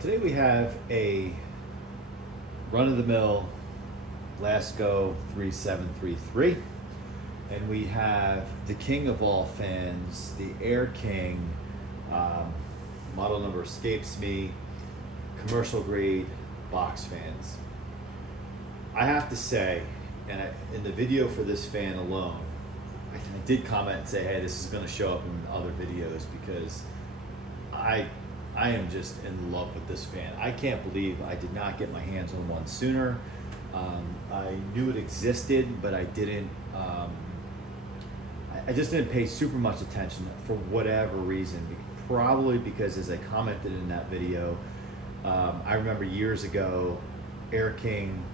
Today we have a run-of-the-mill Lasko 3733, and we have the king of all fans, the Air King, model number escapes me, commercial grade box fans. I have to say, in the video for this fan alone, I did comment and say, hey, this is going to show up in other videos because I am just in love with this fan. I can't believe I did not get my hands on one sooner. I knew it existed, but I didn't. I just didn't pay super much attention for whatever reason. Probably because, as I commented in that video, I remember years ago, Air King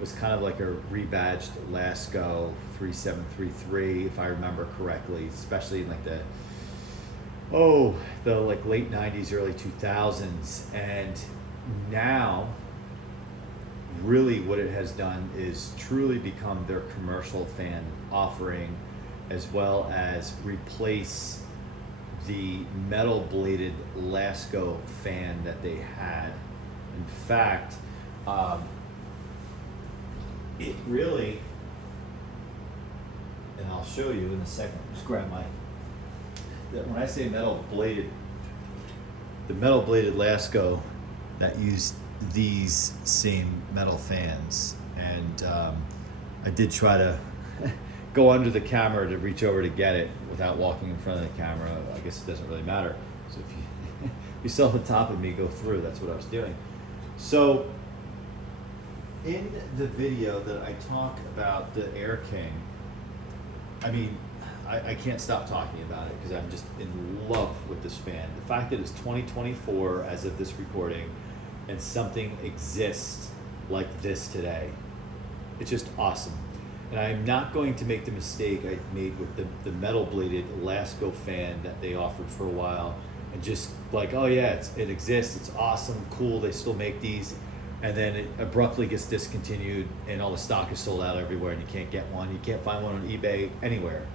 was kind of like a rebadged Lasko 3733, if I remember correctly, especially in like the late 90s, early 2000s. And now really what it has done is truly become their commercial fan offering, as well as replace the metal bladed Lasko fan that they had. In fact, it really, and I'll show you in a second, just grab when I say metal bladed, the metal bladed Lasko that used these same metal fans. And I did try to go under the camera to reach over to get it without walking in front of the camera. I guess it doesn't really matter. So if you saw the top of me go through, that's what I was doing. So in the video that I talk about the Air King, I can't stop talking about it because I'm just in love with this fan. The fact that it's 2024 as of this recording and something exists like this today, it's just awesome. And I'm not going to make the mistake I made with the metal bladed Lasko fan that they offered for a while and just like, oh yeah, it exists, it's awesome, cool, they still make these, and then it abruptly gets discontinued and all the stock is sold out everywhere and you can't get one, you can't find one on eBay, anywhere.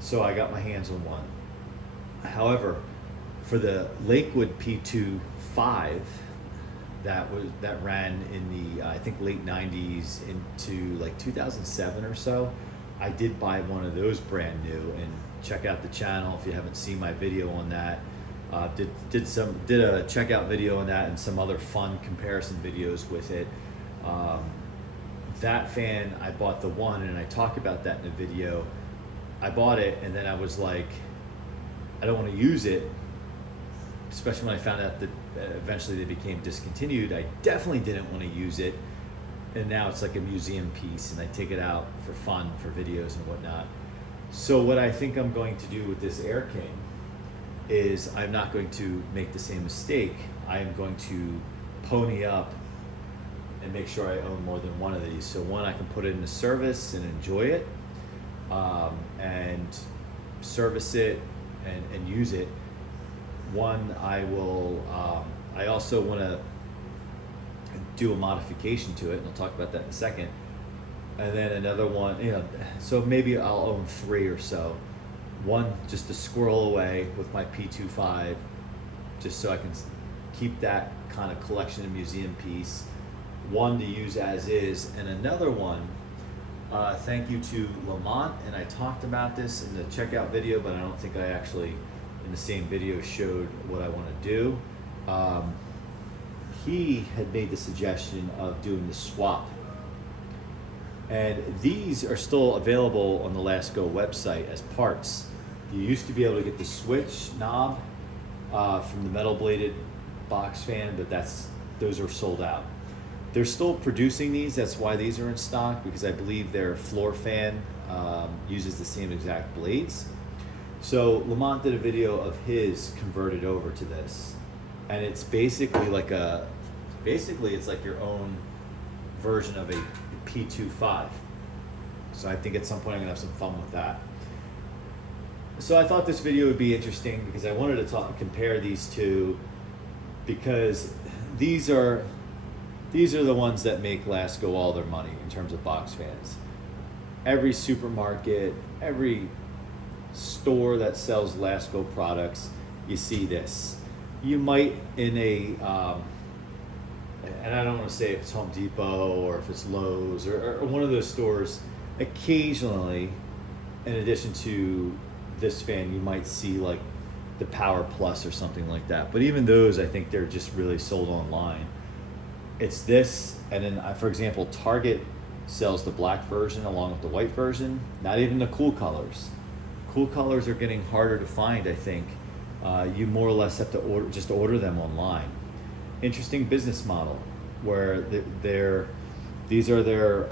So I got my hands on one. However, for the Lakewood P25 that ran in the I think late 90s into like 2007 or so, I did buy one of those brand new. And check out the channel if you haven't seen my video on that. Did a checkout video on that and some other fun comparison videos with it. That fan, I bought the one, and I talk about that in the video. I bought it and then I was like, I don't want to use it, especially when I found out that eventually they became discontinued. I definitely didn't want to use it, and now it's like a museum piece and I take it out for fun, for videos and whatnot. So what I think I'm going to do with this Air King is I'm not going to make the same mistake. I am going to pony up and make sure I own more than one of these. So one, I can put it into service and enjoy it, and service it and use it. One, I will, I also want to do a modification to it, and I'll talk about that in a second. And then another one, so maybe I'll own three or so. One, just to squirrel away with my P25, just so I can keep that kind of collection and museum piece. One to use as is, and another one, thank you to Lamont, and I talked about this in the checkout video, but I don't think I actually in the same video showed what I want to do. He had made the suggestion of doing the swap, and these are still available on the Lasko website as parts. You used to be able to get the switch knob from the metal bladed box fan, but those are sold out. They're still producing these, that's why these are in stock, because I believe their floor fan uses the same exact blades. So Lamont did a video of his converted over to this, and it's basically it's like your own version of a P25. So I think at some point I'm gonna have some fun with that. So I thought this video would be interesting because I wanted to compare these two, because these are the ones that make Lasko all their money in terms of box fans. Every supermarket, every store that sells Lasko products, you see this. you might in a, and I don't want to say if it's Home Depot or if it's Lowe's or one of those stores, occasionally, in addition to this fan, you might see like the Power Plus or something like that. But even those, I think they're just really sold online. It's this, and then for example, Target sells the black version along with the white version, not even the cool colors. Cool colors are getting harder to find, I think. You more or less have to order them online. Interesting business model where these are their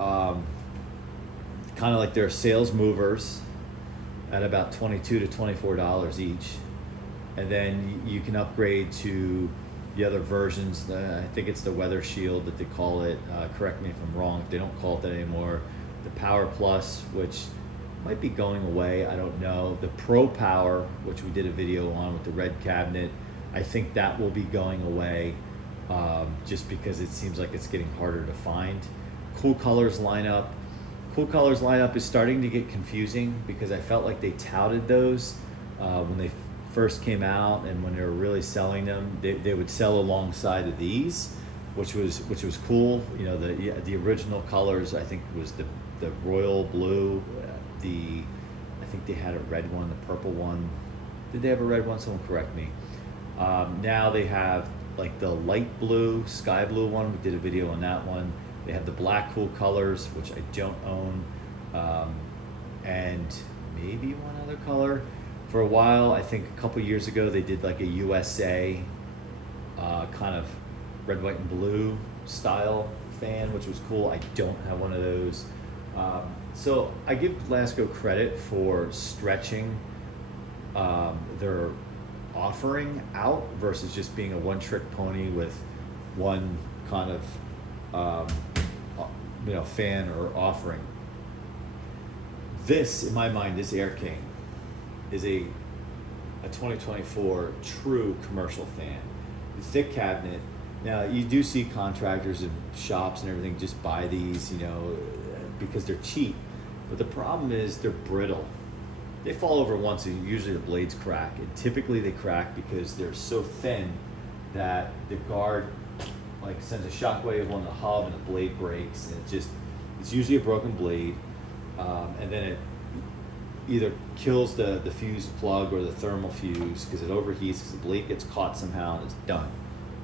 kind of like their sales movers at about $22 to $24 each, and then you can upgrade to the other versions. I think it's the Weather Shield that they call it. Correct me if I'm wrong if they don't call it that anymore. The Power Plus, which might be going away, I don't know. The Pro Power, which we did a video on with the red cabinet, I think that will be going away, just because it seems like it's getting harder to find. Cool Colors lineup. Cool Colors lineup is starting to get confusing because I felt like they touted those when they first came out, and when they were really selling them, they would sell alongside of these, which was cool. You know, the original colors I think was the royal blue. I think they had a red one, the purple one. Did they have a red one? Someone correct me. Now they have like the light blue, sky blue one. We did a video on that one. They have the black Cool Colors, which I don't own, and maybe one other color. For a while, I think a couple years ago, they did like a USA kind of red, white, and blue style fan, which was cool. I don't have one of those. So I give Lasko credit for stretching their offering out versus just being a one-trick pony with one kind of fan or offering. This, in my mind, this Air King is a 2024 true commercial fan. The thick cabinet. Now you do see contractors and shops and everything just buy these, because they're cheap. But the problem is they're brittle. They fall over once and usually the blades crack. And typically they crack because they're so thin that the guard sends a shockwave on the hub and the blade breaks, and it's usually a broken blade, and then it either kills the fuse plug or the thermal fuse because it overheats, because the blade gets caught somehow and it's done,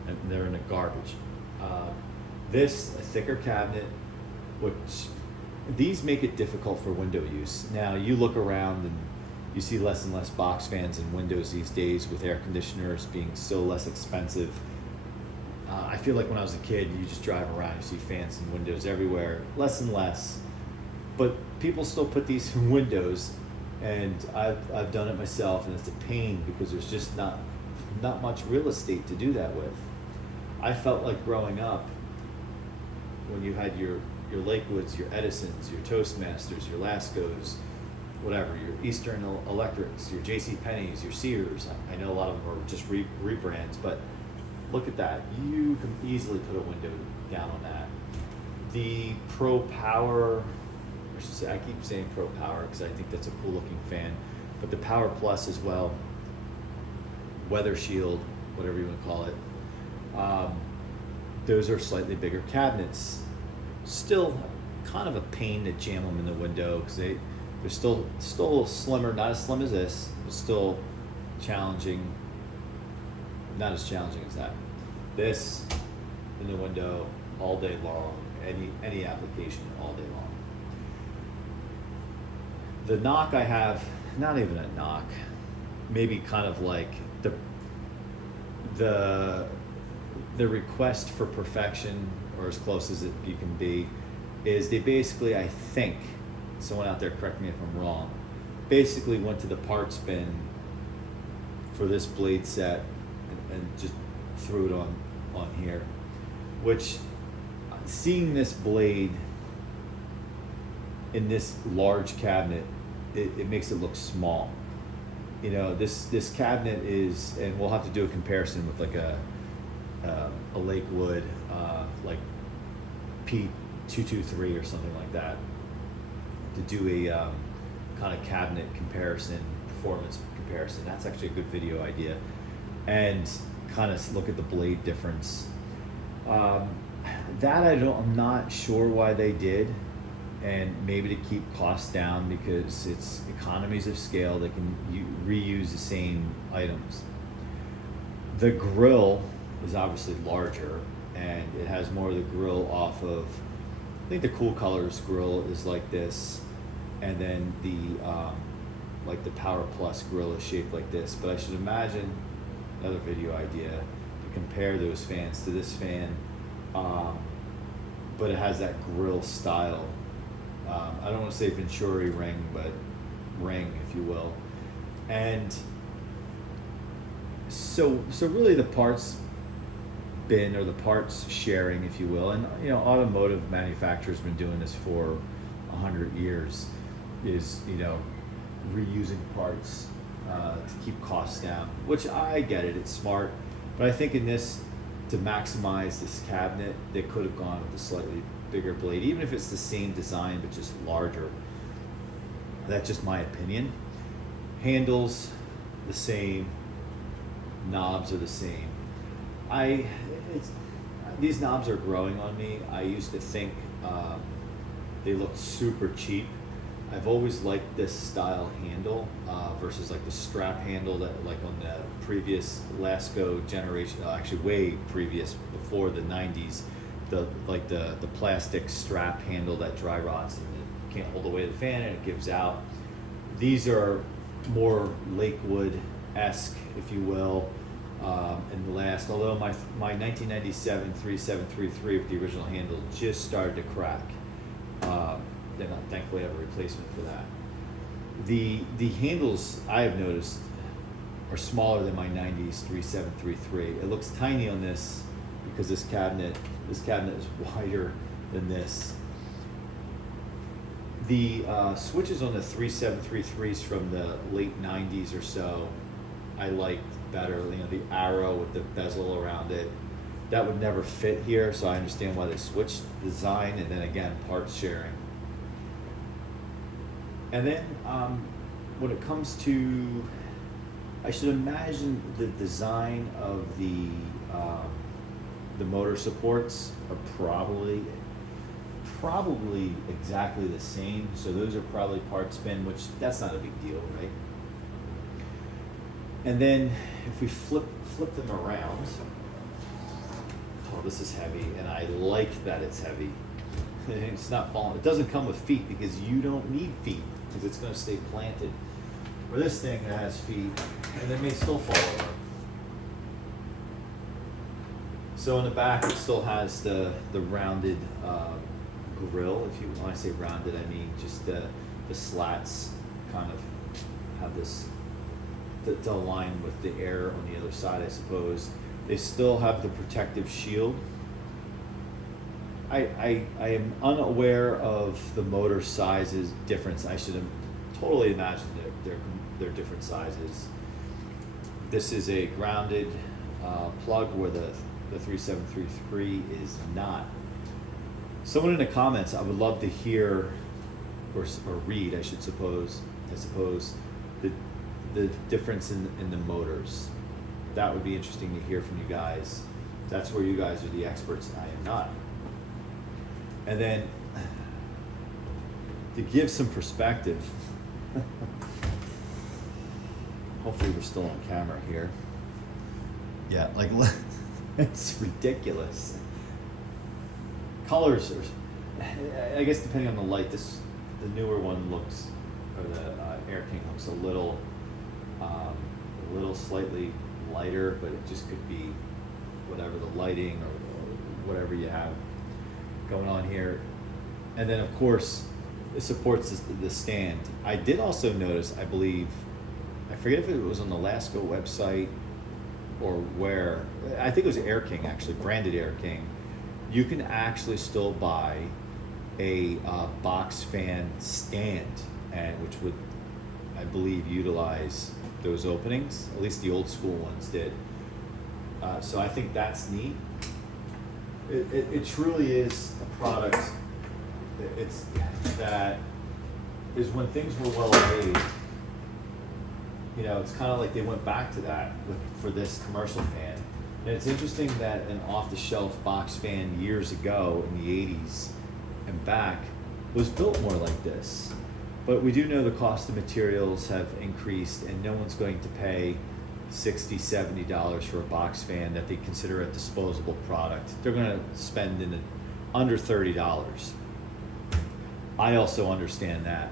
and they're in the garbage. A thicker cabinet, which these make it difficult for window use. Now you look around and you see less and less box fans and windows these days, with air conditioners being so less expensive. I feel like when I was a kid, you just drive around, you see fans and windows everywhere, less and less. But people still put these in windows, and I've done it myself, and it's a pain because there's just not much real estate to do that with. I felt like growing up, when you had your Lakewoods, your Edisons, your Toastmasters, your Laskos, whatever, your Eastern Electrics, your J.C. Penney's, your Sears. I know a lot of them are just rebrands, but look at that. You can easily put a window down on that. The Pro Power, I should say, I keep saying Pro Power because I think that's a cool looking fan, but the Power Plus as well, Weather Shield, whatever you want to call it. Those are slightly bigger cabinets. Still kind of a pain to jam them in the window because they're still a little slimmer, not as slim as this, but still challenging. Not as challenging as that. This in the window all day long, any application all day long. The knock I have, not even a knock, maybe kind of like the request for perfection, or as close as you can be, is they basically, I think, someone out there correct me if I'm wrong, basically went to the parts bin for this blade set and just threw it on here, which, seeing this blade in this large cabinet, it makes it look small. This cabinet is, and we'll have to do a comparison with like a Lakewood, like P223 or something like that, to do a kind of cabinet comparison, performance comparison. That's actually a good video idea. And kind of look at the blade difference. That I'm not sure why they did, and maybe to keep costs down because it's economies of scale. They can reuse the same items. The grill is obviously larger, and it has more of the grill off of, I think the Cool Colors grill is like this, and then the like the Power Plus grill is shaped like this. But I should imagine, another video idea, to compare those fans to this fan, but it has that grill style. I don't want to say Venturi ring, but ring, if you will. And so really the parts bin, or the parts sharing, if you will, and automotive manufacturers been doing this for 100 years, is reusing parts to keep costs down, which I get it, it's smart, but I think in this, to maximize this cabinet, they could have gone with a slightly bigger blade, even if it's the same design but just larger. That's just my opinion. Handles the same, knobs are the same. These knobs are growing on me. I used to think they looked super cheap. I've always liked this style handle versus like the strap handle that like on the previous Lasko generation, actually way previous, before the 90s, the plastic strap handle that dry rots and it can't hold the weight of the fan and it gives out. These are more Lakewood-esque, if you will, and last. Although my 1997 3733 with the original handle just started to crack. Then thankfully I have a replacement for that. The handles I have noticed are smaller than my 90s 3733. It looks tiny on this because this cabinet is wider than this. The switches on the 3733s from the late 90s or so, I liked better. The arrow with the bezel around it, that would never fit here, so I understand why they switched design. And then again, parts sharing. And then when it comes to, I should imagine the design of the motor supports are probably exactly the same. So those are probably parts bin, which that's not a big deal, right? And then if we flip them around, oh, this is heavy, and I like that it's heavy. It's not falling. It doesn't come with feet because you don't need feet because it's going to stay planted. Or this thing that has feet, and it may still fall over. So in the back, it still has the rounded grill. If you, when I say rounded, I mean just the slats kind of have this to align with the air on the other side, I suppose. They still have the protective shield. I am unaware of the motor sizes difference. I should have totally imagined they're different sizes. This is a grounded plug where the 3733 is not. Someone in the comments, I would love to hear or read, I suppose, the difference in the motors. That would be interesting to hear from you guys. That's where you guys are the experts and I am not. And then to give some perspective, hopefully we're still on camera here. Yeah, like it's ridiculous. Colors are, I guess depending on the light, the newer one looks, or the Air King looks a little slightly lighter, but it just could be whatever the lighting or whatever you have going on here. And then of course it supports the stand. I did also notice, I believe, I forget if it was on the Lasko website or where, I think it was Air King actually, branded Air King. You can actually still buy a box fan stand, and which would, I believe, utilize those openings. At least the old school ones did. So I think that's neat. It truly is a product. That is when things were well made. It's kind of like they went back to that for this commercial fan. And it's interesting that an off-the-shelf box fan years ago in the 80s and back was built more like this. But we do know the cost of materials have increased, and no one's going to pay $60, $70 for a box fan that they consider a disposable product. They're going to spend under $30. I also understand that.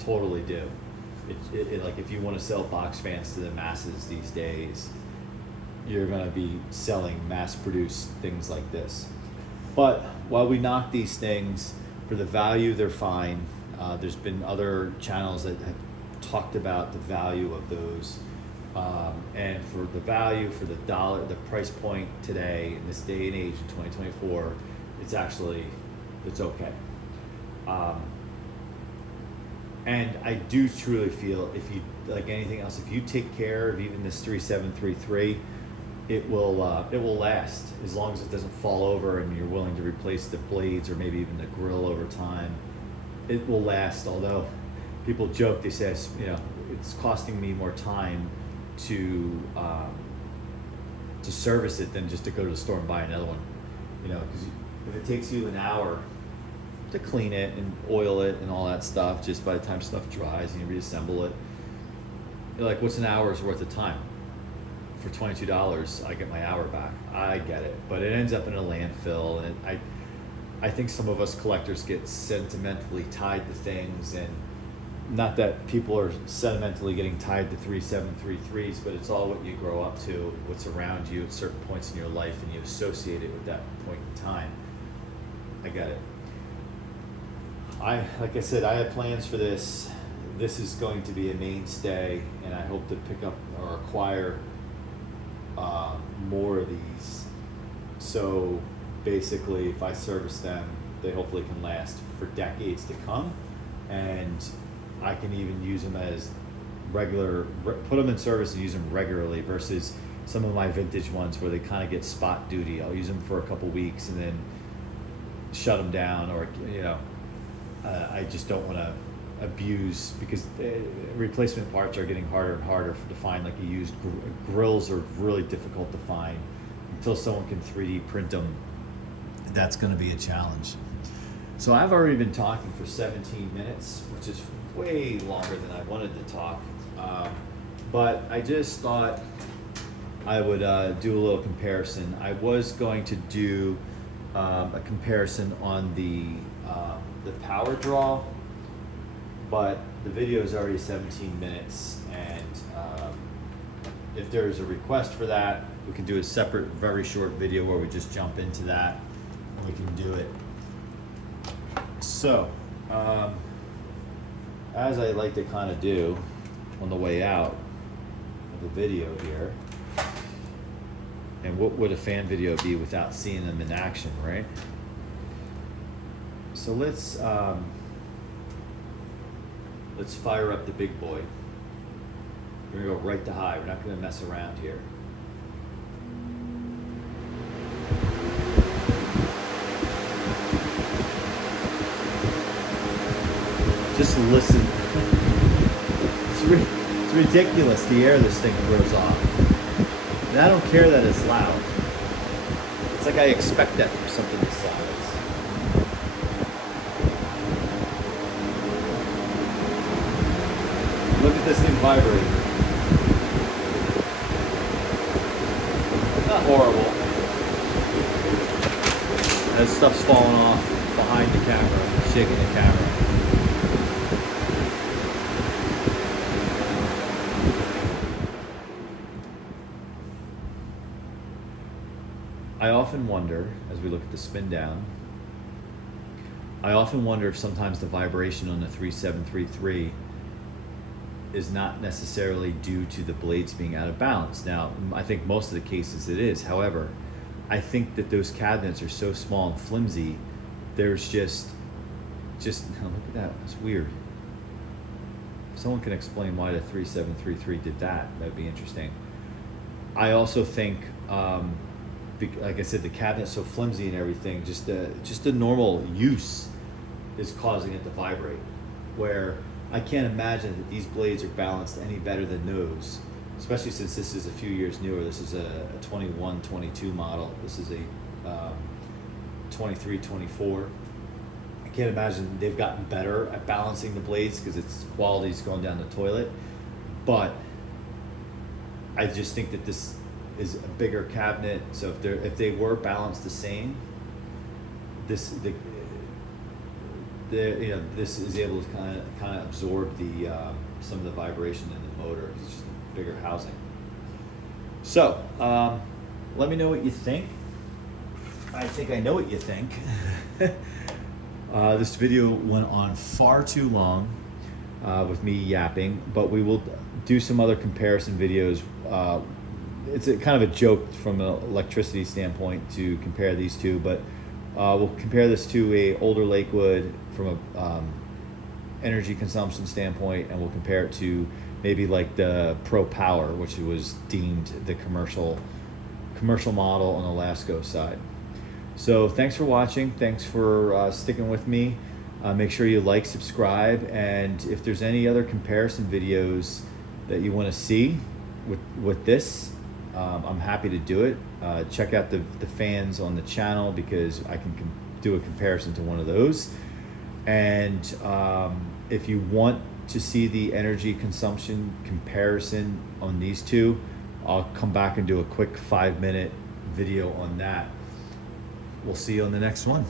Totally do. Like if you want to sell box fans to the masses these days, you're going to be selling mass-produced things like this. But while we knock these things, for the value, they're fine. There's been other channels that have talked about the value of those. And for the value, for the dollar, the price point today, in this day and age, in 2024, it's okay. And I do truly feel, if you, like anything else, if you take care of even this 3733, it will last as long as it doesn't fall over and you're willing to replace the blades or maybe even the grill over time. It will last. Although people joke, they say, it's costing me more time to service it than just to go to the store and buy another one. Because if it takes you an hour to clean it and oil it and all that stuff, just by the time stuff dries and you reassemble it, you're like, what's an hour's worth of time? For $22, I get my hour back. I get it, but it ends up in a landfill, and I think some of us collectors get sentimentally tied to things, and not that people are sentimentally getting tied to 3733s, but it's all what you grow up to, what's around you at certain points in your life, and you associate it with that point in time. I get it. Like I said, I have plans for this. This is going to be a mainstay, and I hope to pick up or acquire more of these. So basically, if I service them, they hopefully can last for decades to come, and I can even use them as put them in service and use them regularly, versus some of my vintage ones where they kind of get spot duty. I'll use them for a couple weeks and then shut them down, or I just don't want to abuse, because replacement parts are getting harder and harder to find. Like used grills are really difficult to find until someone can 3D print them. That's going to be a challenge. So I've already been talking for 17 minutes, which is way longer than I wanted to talk. But I just thought I would do a little comparison. I was going to do a comparison on the power draw, but the video is already 17 minutes, and if there's a request for that, we can do a separate, very short video where we just jump into that, and we can do it. So, as I like to kind of do on the way out of the video here, and what would a fan video be without seeing them in action, right? So let's fire up the big boy. We're gonna go right to high. We're not gonna mess around here. Just listen. It's ridiculous, the air this thing throws off. And I don't care that it's loud. It's like I expect that from something this size. Look at this thing vibrating. Not horrible. That stuff's falling off behind the camera, shaking the camera. I often wonder, as we look at the spin down, I often wonder if sometimes the vibration on the 3733 is not necessarily due to the blades being out of balance. Now, I think most of the cases it is. However, I think that those cabinets are so small and flimsy, there's just look at that, it's weird. If someone can explain why the 3733 did that, that'd be interesting. I also think, like I said, the cabinet's so flimsy and everything, just the normal use is causing it to vibrate, where I can't imagine that these blades are balanced any better than those. especially since this is a few years newer. This is a 21, 22 model. This is a 23, 24. I can't imagine they've gotten better at balancing the blades because its quality's going down the toilet. But I just think that this is a bigger cabinet. So if they were balanced the same, this is able to kind of absorb the some of the vibration in the motor. It's just a bigger housing. So let me know what you think. I think I know what you think. This video went on far too long with me yapping, but we will do some other comparison videos. It's kind of a joke from an electricity standpoint to compare these two, but we'll compare this to a older Lakewood from a energy consumption standpoint, and we'll compare it to maybe like the Pro Power, which was deemed the commercial model on the Lasko side. So thanks for watching. Thanks for sticking with me. Make sure you like, subscribe, and if there's any other comparison videos that you want to see with this, I'm happy to do it. Check out the fans on the channel because I can do a comparison to one of those. And if you want to see the energy consumption comparison on these two, I'll come back and do a quick 5-minute video on that. We'll see you on the next one.